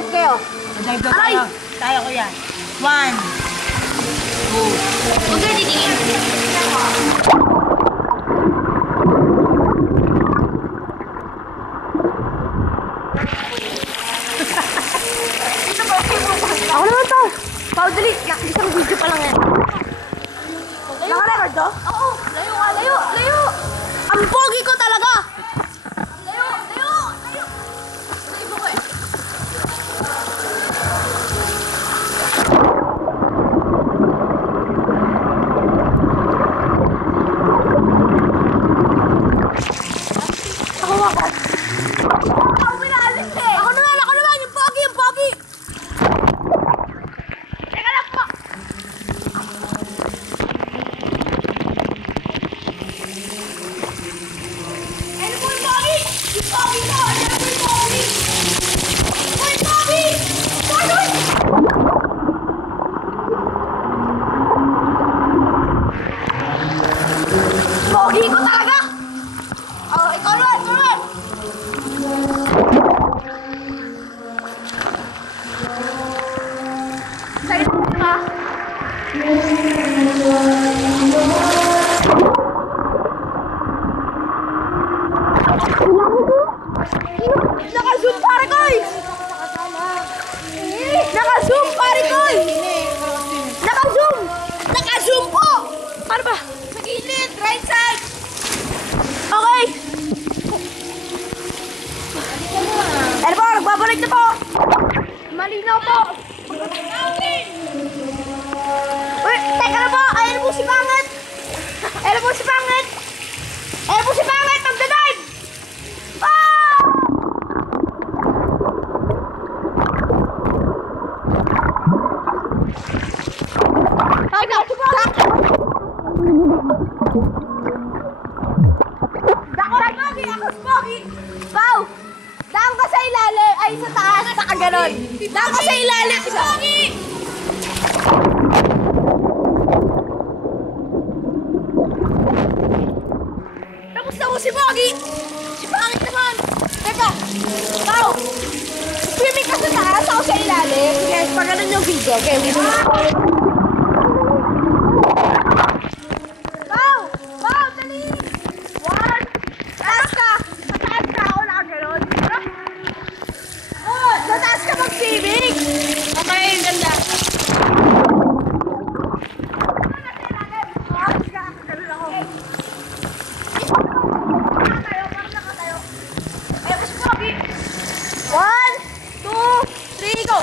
Dive kayo. Dive daw tayo. Tayo ko yan. 1, 2. Huwag ka titingin. Ako naman to. Paudali. Isang video pa lang yan. Naka-record to? Oo. Layo ka. Layo. Layo. Ang pogi ko talaga. Layo. Layo. Layo. Layo ko eh. Ako wakas. Ako pinalis eh. Ako naman. Yung pogi. Yung pogi. Teka lang po. Ano po yung pogi? Yung pogi ko. Ano po yung pogi? Uy, pogi! Pogi! Pogi ko talaga! Oh, ikaw naman! Ikaw naman! Sa'yo mo ba? Naka-zoom pare koy! Naka-zoom pare koy! Naka-zoom! Naka-zoom po! Ano ba? Sa gilid! Right side! Okay! Ano po? Nagbabalik na po! Malinaw po! Uy! Teka na po! Ayan po si Pangit! Ayan po si Pangit! Ayan po si Pangit! Magdadive! Ah! Ay, dako! Dako rin! Pogi! Ako si Pogi! Pau! Daan ka sa ilalim! Ay, sa taas! Saka ganon! Daan ka sa ilalim! Pogi! Kamusta mo si Pogi? Si Pangit naman! Teka! Pau! Swimming ka sa taas! Ako sa ilalim! Yes, pag ganun yung video. Okay, video. Pau! Pau! Dali! 1! Taas ka! Sa taas ka! Ako nakaganon. Oh! Sa taas ka mag-swimming! Okay, ganda. Nakatayo. Ayan po si Pogi. 1, 2, 3, go!